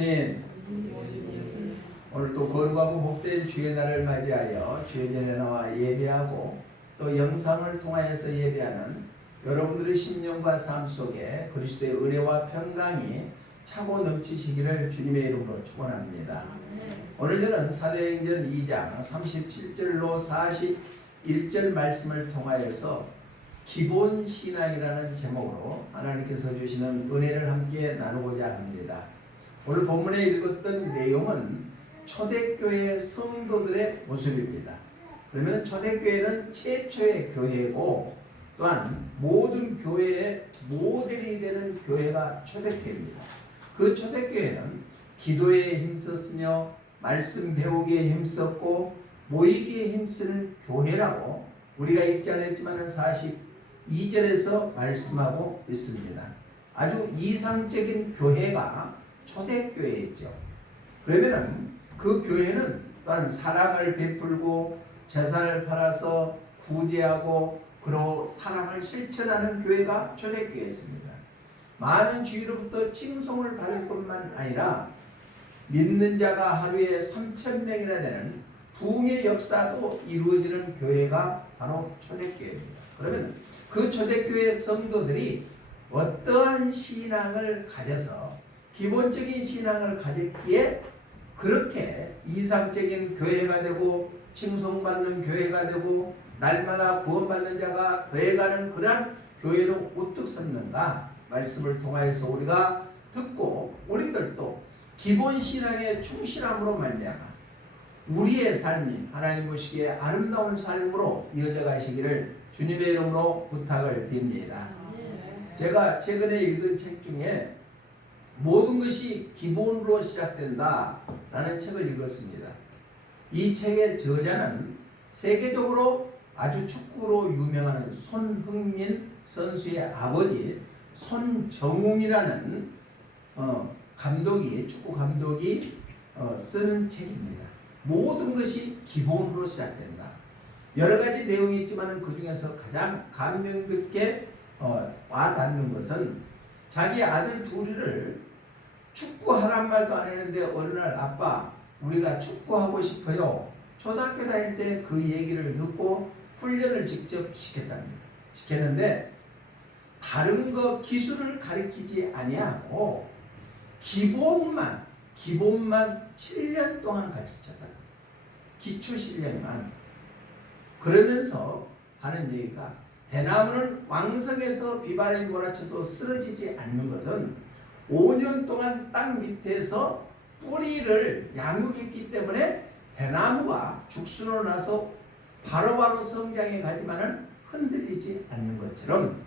예수님, 오늘 또 거룩하고 복된 주의 날을 맞이하여 주의 전에 나와 예배하고 또 영상을 통하여서 예배하는 여러분들의 심령과 삶 속에 그리스도의 은혜와 평강이 차고 넘치시기를 주님의 이름으로 축원합니다. 오늘 저는 사도행전 2장 37절로 41절 말씀을 통하여서 기본 신앙이라는 제목으로 하나님께서 주시는 은혜를 함께 나누고자 합니다. 오늘 본문에 읽었던 내용은 초대교회 성도들의 모습입니다. 그러면 초대교회는 최초의 교회고 또한 모든 교회의 모델이 되는 교회가 초대교회입니다. 그 초대교회는 기도에 힘썼으며 말씀 배우기에 힘썼고 모이기에 힘쓰는 교회라고 우리가 읽지 않았지만 42절에서 말씀하고 있습니다. 아주 이상적인 교회가 초대교회였죠. 그러면 그 교회는 또한 사랑을 베풀고 재산을 팔아서 구제하고 그리고 사랑을 실천하는 교회가 초대교회였습니다. 많은 주위로부터 칭송을 받을 뿐만 아니라 믿는 자가 하루에 3,000명이나 되는 부흥의 역사도 이루어지는 교회가 바로 초대교회입니다. 그러면 그 초대교회 성도들이 어떠한 신앙을 가져서 기본적인 신앙을 가졌기에 그렇게 이상적인 교회가 되고 칭송받는 교회가 되고 날마다 구원받는 자가 더해가는 그러한 교회로 우뚝 섰는가 말씀을 통하여서 우리가 듣고 우리들도 기본 신앙의 충실함으로 말미암아 우리의 삶이 하나님 보시기에 아름다운 삶으로 이어져 가시기를 주님의 이름으로 부탁을 드립니다. 제가 최근에 읽은 책 중에 모든 것이 기본으로 시작된다 라는 책을 읽었습니다. 이 책의 저자는 세계적으로 아주 축구로 유명한 손흥민 선수의 아버지 손정웅이라는 축구 감독이 쓰는 책입니다. 모든 것이 기본으로 시작된다. 여러 가지 내용이 있지만 그 중에서 가장 감명 깊게 와닿는 것은 자기 아들 둘을 축구하란 말도 안 했는데 어느 날 아빠 우리가 축구하고 싶어요. 초등학교 다닐 때 그 얘기를 듣고 훈련을 직접 시켰는데 다른 거 기술을 가르치지 아니하고 기본만 7년 동안 가르쳤다. 기초 실력만. 그러면서 하는 얘기가 대나무는 왕성해서 비바람이 몰아쳐도 쓰러지지 않는 것은 5년 동안 땅 밑에서 뿌리를 양육했기 때문에 대나무가 죽순으로 나서 바로바로 성장해 가지만은 흔들리지 않는 것처럼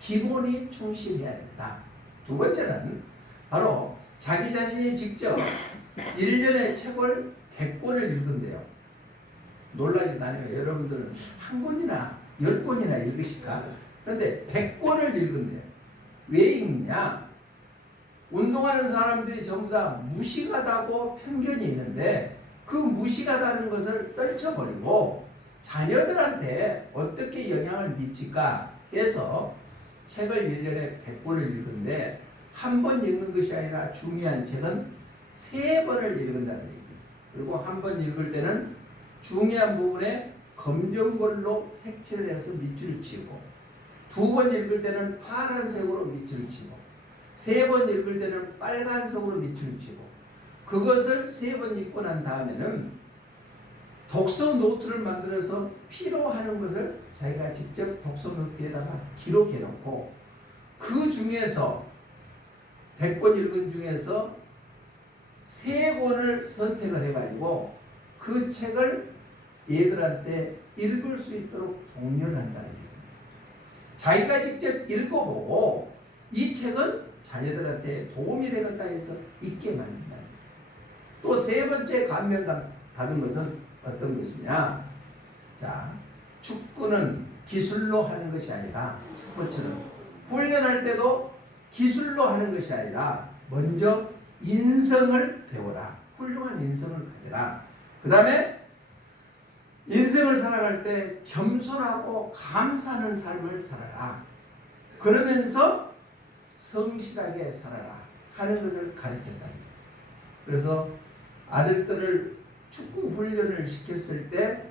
기본이 충실해야 된다. 두 번째는 바로 자기 자신이 직접 1년에 책을 100권을 읽은대요. 놀라지도 않아요. 여러분들은 한 권이나 10권이나 읽으실까? 그런데 100권을 읽은대요. 왜 읽냐? 운동하는 사람들이 전부 다 무식하다고 편견이 있는데 그 무식하다는 것을 떨쳐버리고 자녀들한테 어떻게 영향을 미칠까 해서 책을 1년에 100권을 읽는데 한 번 읽는 것이 아니라 중요한 책은 3번을 읽는다는 얘기입니다. 그리고 한 번 읽을 때는 중요한 부분에 검정걸로 색칠을 해서 밑줄을 치고 2번 읽을 때는 파란색으로 밑줄을 치고 3번 읽을 때는 빨간색으로 밑줄을 치고 그것을 3번 읽고 난 다음에는 독서 노트를 만들어서 필요하는 것을 자기가 직접 독서 노트에다가 기록해 놓고 그 중에서 100권 읽은 중에서 3권을 선택을 해가지고 그 책을 얘들한테 읽을 수 있도록 독려를 한다는 얘기입니다. 자기가 직접 읽어보고 이 책은 자녀들한테 도움이 되겠다 해서 읽게 만든다. 또 3번째 감명 받은 것은 어떤 것이냐? 자, 축구는 기술로 하는 것이 아니라 스포츠는 훈련할 때도 기술로 하는 것이 아니라 먼저 인성을 배워라. 훌륭한 인성을 가져라. 그 다음에 인생을 살아갈 때 겸손하고 감사하는 삶을 살아라. 그러면서 성실하게 살아라 하는 것을 가르쳤다. 그래서 아들들을 축구 훈련을 시켰을 때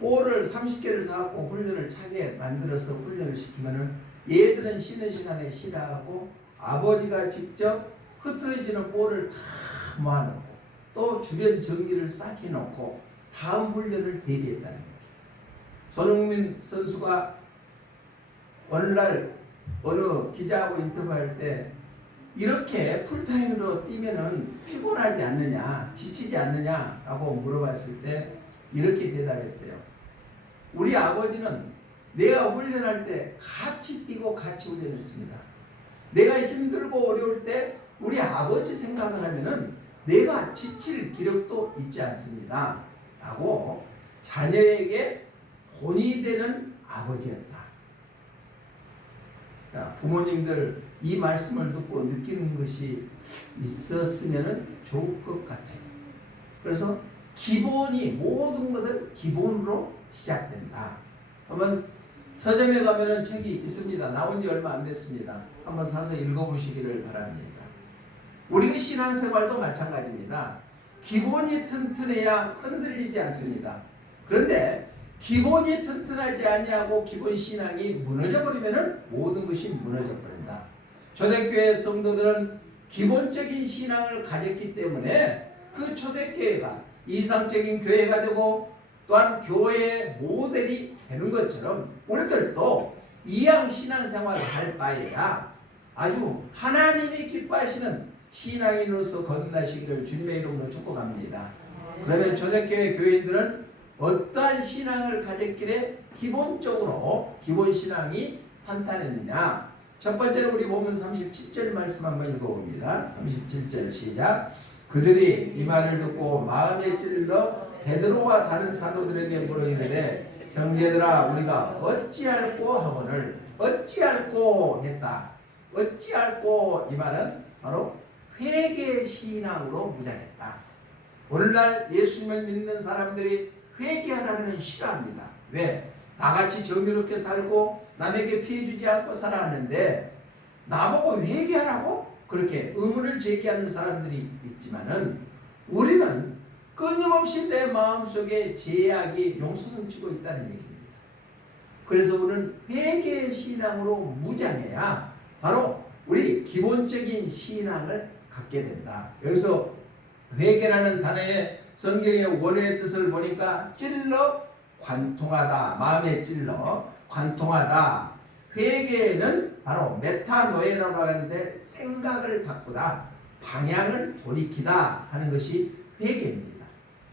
볼을 30개를 사갖고 훈련을 차게 만들어서 훈련을 시키면은 얘들은 쉬는 시간에 쉬라고 아버지가 직접 흐트러지는 볼을 다 모아놓고 또 주변 정리를 싹 해놓고 다음 훈련을 대비했다는 거예요. 손흥민 선수가 오늘날 어느 기자하고 인터뷰할 때 이렇게 풀타임으로 뛰면은 피곤하지 않느냐, 지치지 않느냐라고 물어봤을 때 이렇게 대답했대요. 우리 아버지는 내가 훈련할 때 같이 뛰고 같이 훈련했습니다. 내가 힘들고 어려울 때 우리 아버지 생각을 하면은 내가 지칠 기력도 있지 않습니다. 라고 자녀에게 본이 되는 아버지였다. 자, 부모님들 이 말씀을 듣고 느끼는 것이 있었으면 좋을 것 같아요. 그래서 기본이 모든 것은 기본으로 시작된다. 한번 서점에 가면은 책이 있습니다. 나온 지 얼마 안 됐습니다. 한번 사서 읽어보시기를 바랍니다. 우리 신앙생활도 마찬가지입니다. 기본이 튼튼해야 흔들리지 않습니다. 그런데 기본이 튼튼하지 않냐고 기본 신앙이 무너져버리면 모든 것이 무너져버린다. 초대교회 성도들은 기본적인 신앙을 가졌기 때문에 그 초대교회가 이상적인 교회가 되고 또한 교회의 모델이 되는 것처럼 우리들도 이양 신앙생활을 할 바에야 아주 하나님이 기뻐하시는 신앙인으로서 거듭나시기를 주님의 이름으로 축복합니다. 그러면 초대교회 교인들은 어떠한 신앙을 가졌길래 기본적으로 기본 신앙이 탄탄했느냐? 첫 번째로 우리 보면 37절 말씀 한번 읽어봅니다. 37절 시작. 그들이 이 말을 듣고 마음에 찔러 베드로와 다른 사도들에게 물어 이르되 형제들아 우리가 어찌할꼬 하거늘 어찌할꼬 했다. 어찌할꼬 이 말은 바로 회개 신앙으로 무장했다. 오늘날 예수님을 믿는 사람들이 회개하라는 싫어합니다. 왜? 나같이 정의롭게 살고 남에게 피해 주지 않고 살아왔는데 나보고 회개하라고? 그렇게 의문을 제기하는 사람들이 있지만은 우리는 끊임없이 내 마음속에 죄악이 용수넘치고 있다는 얘기입니다. 그래서 우리는 회개 신앙으로 무장해야 바로 우리 기본적인 신앙을 갖게 된다. 여기서 회개라는 단어의 성경의 원어의 뜻을 보니까 찔러 관통하다, 마음에 찔러 관통하다. 회개는 바로 메타노에라고 하는데 생각을 바꾸다, 방향을 돌이키다 하는 것이 회개입니다.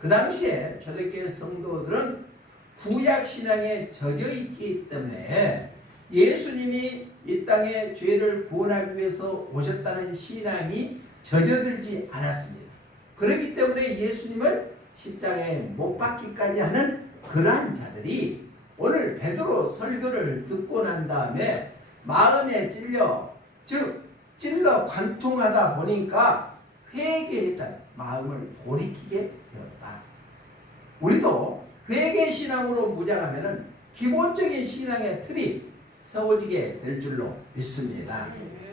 그 당시에 초대교회 성도들은 구약 신앙에 젖어 있기 때문에 예수님이 이 땅에 죄를 구원하기 위해서 오셨다는 신앙이 젖어들지 않았습니다. 그렇기 때문에 예수님을 십자가에 못 박기까지 하는 그러한 자들이 오늘 베드로 설교를 듣고 난 다음에 마음에 찔려, 즉 찔러 관통하다 보니까 회개했다. 마음을 돌이키게 되었다. 우리도 회개 신앙으로 무장하면 기본적인 신앙의 틀이 세워지게 될 줄로 믿습니다.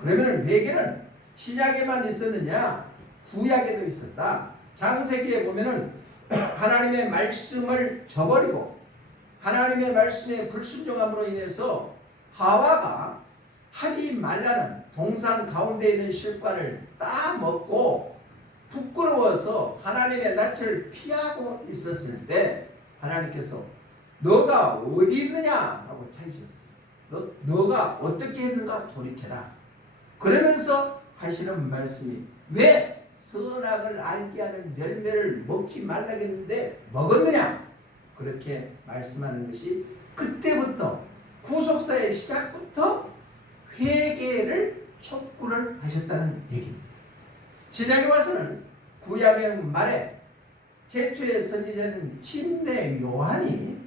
그러면 회개는 신약에만 있었느냐? 구약에도 있었다. 창세기에 보면은 하나님의 말씀을 저버리고 하나님의 말씀에 불순종함으로 인해서 하와가 하지 말라는 동산 가운데 있는 실과를 따먹고 부끄러워서 하나님의 낯을 피하고 있었을 때 하나님께서 너가 어디 있느냐 하고 찾으셨어요. 너가 어떻게 했는가 돌이켜라. 그러면서 하시는 말씀이 왜 선악을 알게 하는 열매를 먹지 말라고 했는데 먹었느냐? 그렇게 말씀하는 것이 그때부터 구속사의 시작부터 회개를 촉구를 하셨다는 얘기입니다. 신약에 와서는 구약의 말에 최초의 선지자는 침례 요한이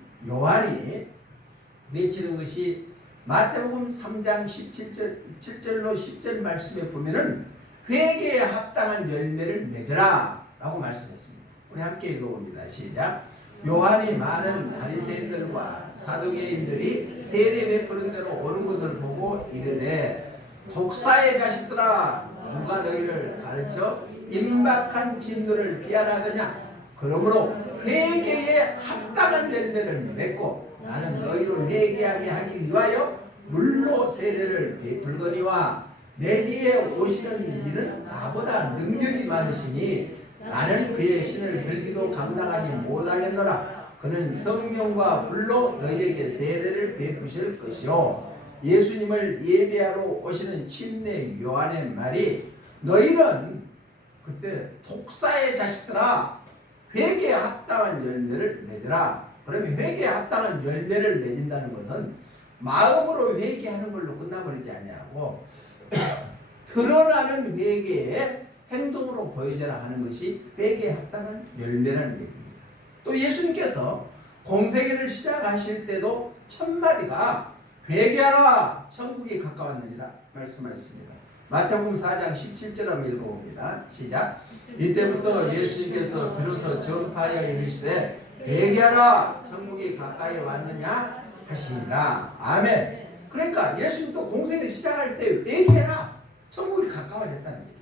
외치는 것이 마태복음 3장 7절로 10절 말씀에 보면은 회개에 합당한 열매를 맺으라 라고 말씀했습니다. 우리 함께 읽어봅니다. 시작. 요한이 많은 바리새인들과 사두개인들이 세례 베푸는 대로 오는 것을 보고 이르되 독사의 자식들아 누가 너희를 가르쳐 임박한 진노를 피하라더냐. 그러므로 회개에 합당한 열매를 맺고 나는 너희를 회개하게 하기 위하여 물로 세례를 베풀거니와 내 뒤에 오시는 이는 나보다 능력이 많으시니 나는 그의 신을 들기도 감당하지 못하겠노라. 그는 성령과 불로 너희에게 세례를 베푸실 것이요 예수님을 예배하러 오시는 침례 요한의 말이 너희는 그때 독사의 자식들아 회개에 합당한 열매를 맺으라. 그러면 회개에 합당한 열매를 맺는다는 것은 마음으로 회개하는 걸로 끝나버리지 아니하고 드러나는 회개에 행동으로 보여져라 하는 것이 회개에 합당한 열매라는 얘기입니다. 또 예수님께서 공생애를 시작하실 때도 첫 마디가 회개하라 천국이 가까웠느니라 말씀하셨습니다. 마태복음 4장 17절 한번 읽어봅니다. 시작. 이때부터 예수님께서 비로소 전파하여 이르시되 회개하라 천국이 가까이 왔느냐 하시니라. 아멘. 그러니까 예수님도 공생을 시작할 때 회개해라 천국이 가까워졌다는 얘기예요.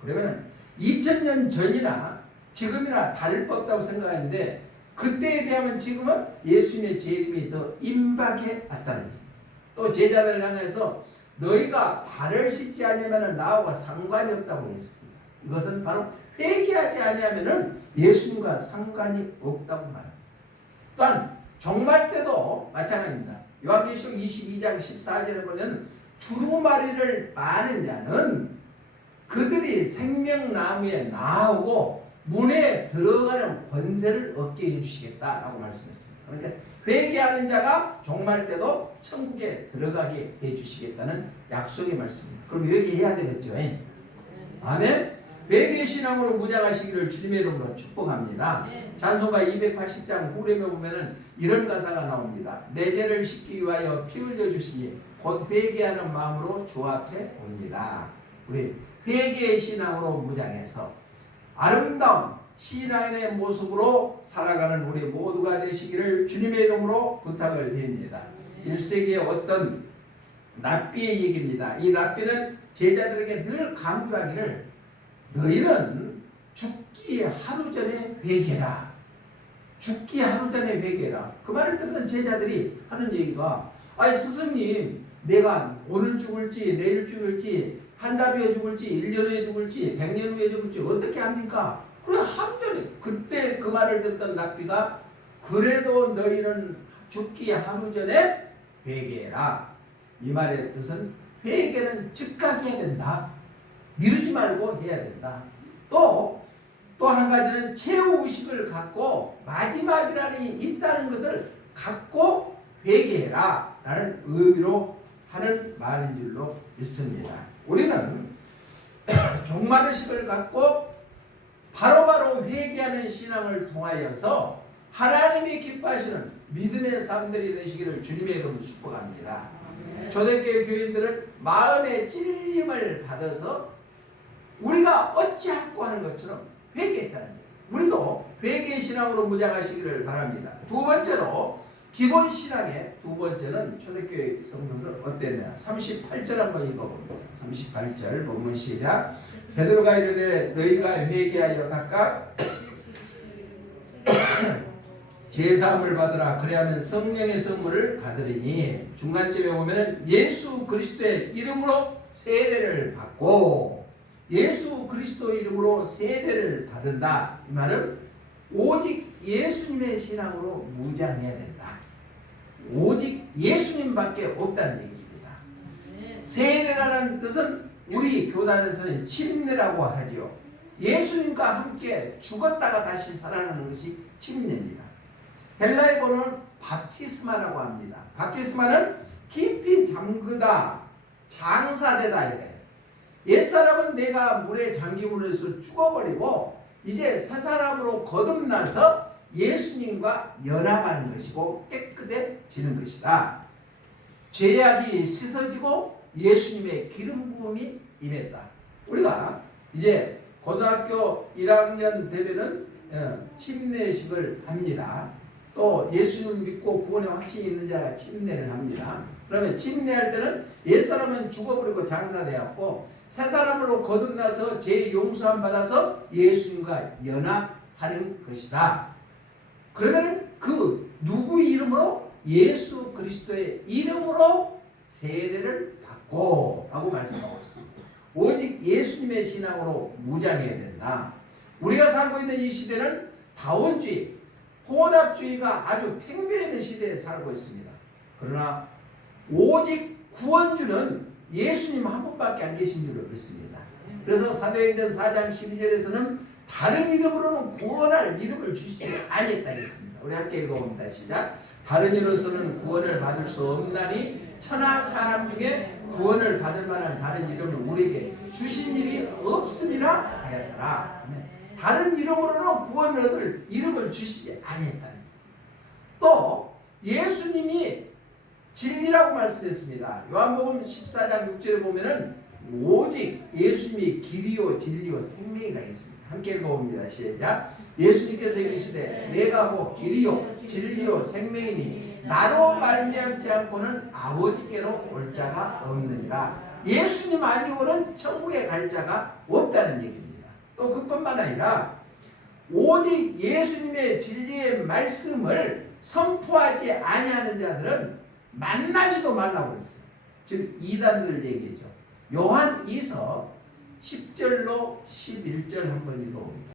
그러면 2000년 전이나 지금이나 다를 것 없다고 생각하는데 그때에 비하면 지금은 예수님의 재림이 더 임박해 왔다는 얘기예요. 또 제자들을 향해서 너희가 발을 씻지 않으면 나하고 상관이 없다고 했습니다. 이것은 바로 회개하지 않으면 예수님과 상관이 없다고 말합니다. 또한 종말 때도 마찬가지입니다. 요한계시록 22장 14절에 보면 두루마리를 빠는 자는 그들이 생명나무에 나오고 문에 들어가는 권세를 얻게 해주시겠다라고 말씀했습니다. 그러니까 회개하는 자가 종말 때도 천국에 들어가게 해주시겠다는 약속의 말씀입니다. 그럼 회개해야 되겠죠. 아멘. 회개의 신앙으로 무장하시기를 주님의 이름으로 축복합니다. 찬송가 280장 후렴에 보면은 이런 가사가 나옵니다. 내 죄를 씻기 위하여 피 흘려 주시니 곧 회개하는 마음으로 주 앞에 옵니다. 우리 회개의 신앙으로 무장해서 아름다운 신앙의 모습으로 살아가는 우리 모두가 되시기를 주님의 이름으로 부탁을 드립니다. 1세기의 어떤 랍비의 얘기입니다. 이 랍비는 제자들에게 늘 강조하기를 너희는 죽기 하루 전에 회개해라. 죽기 하루 전에 회개해라. 그 말을 듣던 제자들이 하는 얘기가 아니 스승님 내가 오늘 죽을지 내일 죽을지 한 달 후에 죽을지 1년 후에 죽을지 100년 후에 죽을지 어떻게 합니까? 그래 하루 전에 그때 그 말을 듣던 랍비가 그래도 너희는 죽기 하루 전에 회개해라. 이 말의 뜻은 회개는 즉각 해야 된다. 미루지 말고 해야 된다. 또 한 가지는 최후의식을 갖고 마지막이라니 있다는 것을 갖고 회개해라 라는 의미로 하는 말인 줄로 믿습니다. 우리는 종말의식을 갖고 바로바로 회개하는 신앙을 통하여서 하나님이 기뻐하시는 믿음의 사람들이 되시기를 주님의 이름으로 축복합니다. 초대교회 교인들은 마음의 찔림을 받아서 우리가 어찌하고 하는 것처럼 회개했다는 거예요. 우리도 회개의 신앙으로 무장하시기를 바랍니다. 두 번째로 기본 신앙의 두 번째는 초대교회 성도들 어땠냐? 38절 한번 읽어봅니다. 38절 본문 시작. 베드로가 이르되 너희가 회개하여 각각 제사함을 받으라. 그래야면 성령의 선물을 받으리니 중간쯤에 보면은 예수 그리스도의 이름으로 세례를 받고 예수 그리스도 이름으로 세례를 받는다. 이 말은 오직 예수님의 신앙으로 무장해야 된다. 오직 예수님밖에 없다는 얘기입니다. 세례라는 뜻은 우리 교단에서는 침례라고 하죠. 예수님과 함께 죽었다가 다시 살아나는 것이 침례입니다. 헬라어로는 바티스마라고 합니다. 바티스마는 깊이 잠그다, 장사되다 이거예요. 옛사람은 내가 물에 잠김으로써 죽어버리고 이제 새사람으로 거듭나서 예수님과 연합하는 것이고 깨끗해지는 것이다. 죄악이 씻어지고 예수님의 기름 부음이 임했다. 우리가 이제 고등학교 1학년 되면은 침례식을 합니다. 또 예수님 믿고 구원의 확신이 있는 자가 침례를 합니다. 그러면 침례할 때는 옛사람은 죽어버리고 장사되었고 새 사람으로 거듭나서 죄 용서함 받아서 예수님과 연합하는 것이다. 그러면 그 누구의 이름으로? 예수 그리스도의 이름으로 세례를 받고 라고 말씀하고 있습니다. 오직 예수님의 신앙으로 무장해야 된다. 우리가 살고 있는 이 시대는 다원주의, 혼합주의가 아주 팽배한 시대에 살고 있습니다. 그러나 오직 구원주는 예수님 한 분밖에 안 계신 줄을 믿습니다. 그래서 사도행전 4장 12절에서는 다른 이름으로는 구원할 이름을 주시지 아니했다 했습니다. 우리 함께 읽어봅니다. 시작. 다른 이로서는 구원을 받을 수 없나니 천하 사람 중에 구원을 받을 만한 다른 이름을 우리에게 주신 일이 없음이라 하였더라. 다른 이름으로는 구원을 얻을 이름을 주시지 아니했다는. 또 예수님이 진리라고 말씀했습니다. 요한복음 14장 6절에 보면은 오직 예수님이 길이요 진리요 생명이라 했습니다. 함께 읽어봅니다. 시작. 예수님께서 이르시되 내가 곧 길이요 진리요 생명이니 나로 말미암지 않고는 아버지께로 올 자가 없느니라. 예수님 아니고는 천국에 갈 자가 없다는 얘기입니다. 또 그뿐만 아니라 오직 예수님의 진리의 말씀을 선포하지 아니하는 자들은 만나지도 말라고 했어요. 즉 이단들을 얘기했죠. 요한 2서 10절로 11절 한번 읽어봅니다.